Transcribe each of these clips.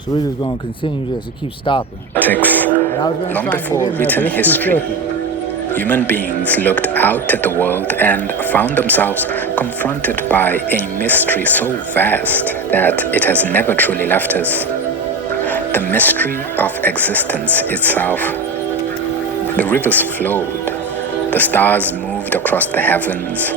So we're just gonna continue this and keep stopping. Long before written history, human beings looked out at the world and found themselves confronted by a mystery so vast that it has never truly left us. The mystery of existence itself. The rivers flowed, the stars moved across the heavens,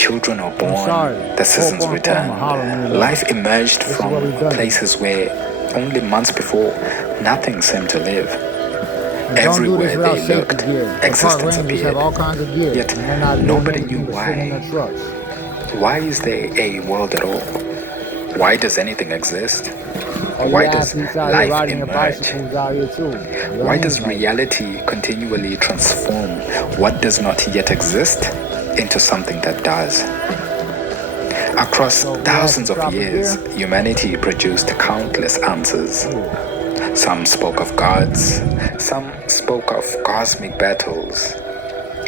children were born, the seasons returned, life emerged from places where only months before nothing seemed to live. Everywhere they looked, existence appeared, yet nobody knew why. Why is there a world at all? Why does anything exist? Why does life emerge? Why does reality continually transform what does not yet exist into something that does? Across thousands of years, humanity produced countless answers. Some spoke of gods, some spoke of cosmic battles.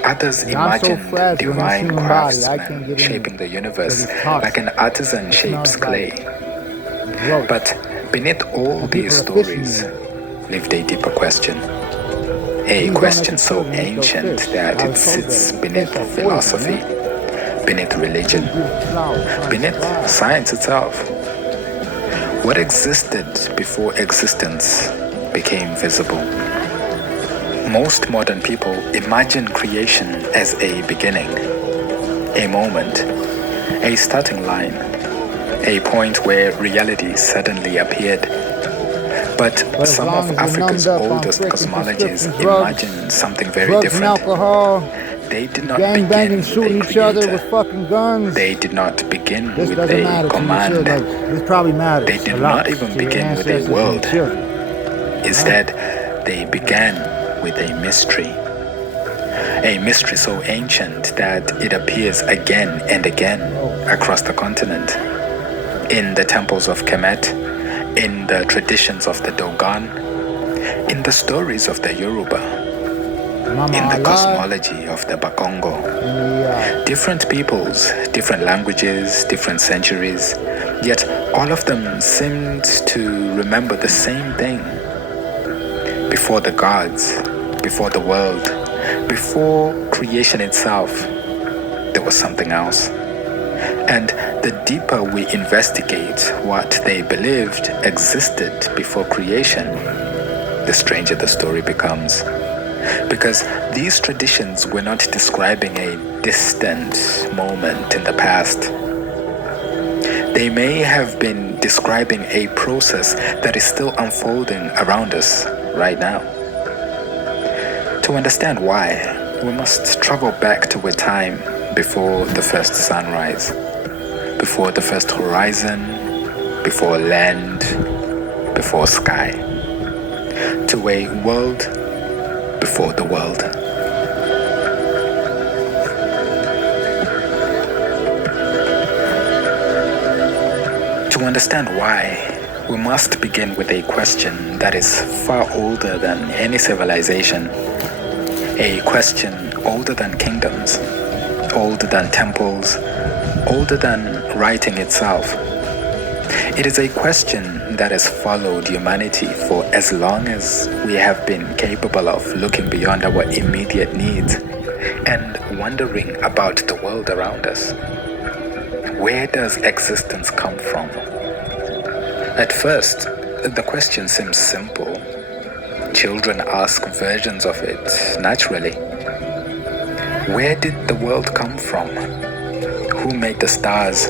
Others imagined divine craftsmen shaping the universe like an artisan shapes clay. But beneath all these stories lived a deeper question. A question so ancient that it sits beneath philosophy, beneath religion, beneath science itself. What existed before existence became visible? Most modern people imagine creation as a beginning, a moment, a starting line, a point where reality suddenly appeared. But some of Africa's oldest cosmologies imagine something very different. They did not begin with a creator. They did not begin with a command. They did not even begin with a world. Instead, they began with a mystery. A mystery so ancient that it appears again and again across the continent. In the temples of Kemet, in the traditions of the Dogon, in the stories of the Yoruba, in the cosmology of the Bakongo. Different peoples, different languages, different centuries, yet all of them seemed to remember the same thing. Before the gods, before the world, before creation itself, there was something else. And the deeper we investigate what they believed existed before creation, the stranger the story becomes. Because these traditions were not describing a distant moment in the past. They may have been describing a process that is still unfolding around us right now. To understand why, we must travel back to a time before the first sunrise, before the first horizon, before land, before sky, to a world before the world. To understand why, we must begin with a question that is far older than any civilization, a question older than kingdoms, older than temples, older than writing itself. It is a question that has followed humanity for as long as we have been capable of looking beyond our immediate needs and wondering about the world around us. Where does existence come from? At first, the question seems simple. Children ask versions of it naturally. Where did the world come from? Who made the stars?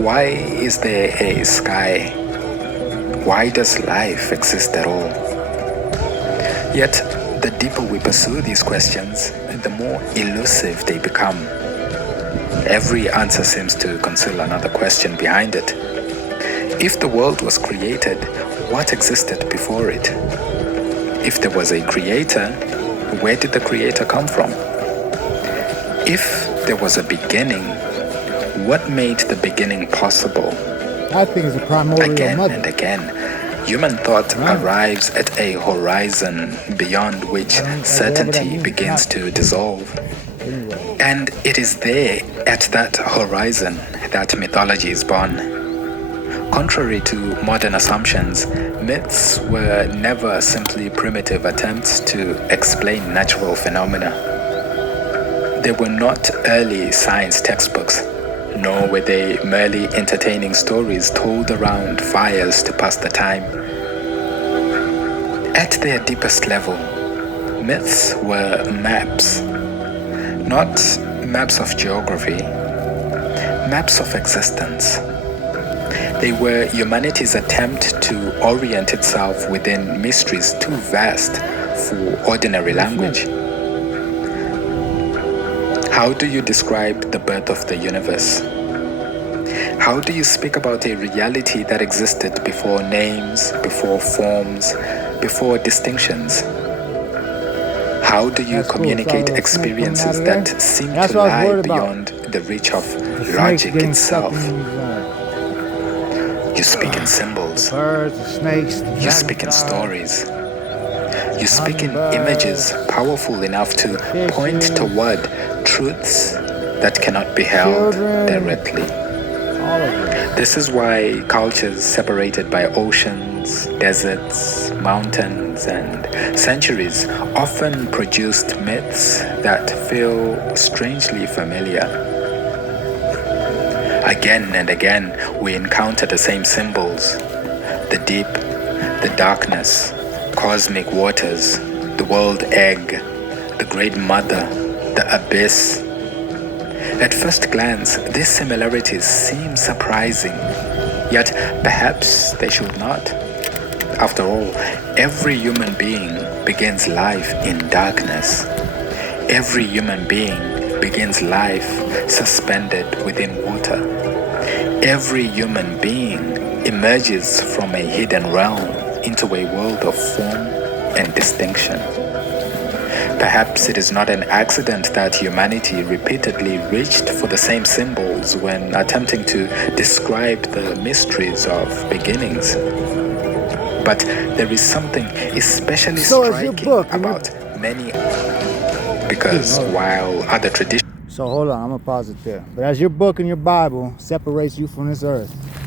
Why is there a sky? Why does life exist at all? Yet, the deeper we pursue these questions, the more elusive they become. Every answer seems to conceal another question behind it. If the world was created, what existed before it? If there was a creator, where did the creator come from? If there was a beginning, what made the beginning possible? I think it's a primordial again mother. And again, human thought arrives at a horizon beyond which certainty begins to dissolve. And it is there, at that horizon, that mythology is born. Contrary to modern assumptions, myths were never simply primitive attempts to explain natural phenomena. They were not early science textbooks, nor were they merely entertaining stories told around fires to pass the time. At their deepest level, myths were maps. Not maps of geography, maps of existence. They were humanity's attempt to orient itself within mysteries too vast for ordinary language. How do you describe the birth of the universe? How do you speak about a reality that existed before names, before forms, before distinctions? How do you communicate experiences that seem to lie beyond the reach of logic itself? You speak in symbols. You speak in stories. You speak in images powerful enough to point toward truths that cannot be held directly. This is why cultures separated by oceans, deserts, mountains, and centuries often produced myths that feel strangely familiar. Again and again, we encounter the same symbols: the deep, the darkness, cosmic waters, the world egg, the great mother, the abyss. At first glance, these similarities seem surprising, yet perhaps they should not. After all, every human being begins life in darkness. Every human being begins life suspended within water. Every human being emerges from a hidden realm into a world of form and distinction. Perhaps it is not an accident that humanity repeatedly reached for the same symbols when attempting to describe the mysteries of beginnings. But there is something especially striking about many, because while other traditions... So hold on, I'm gonna pause it there. But as your book and your Bible separates you from this earth,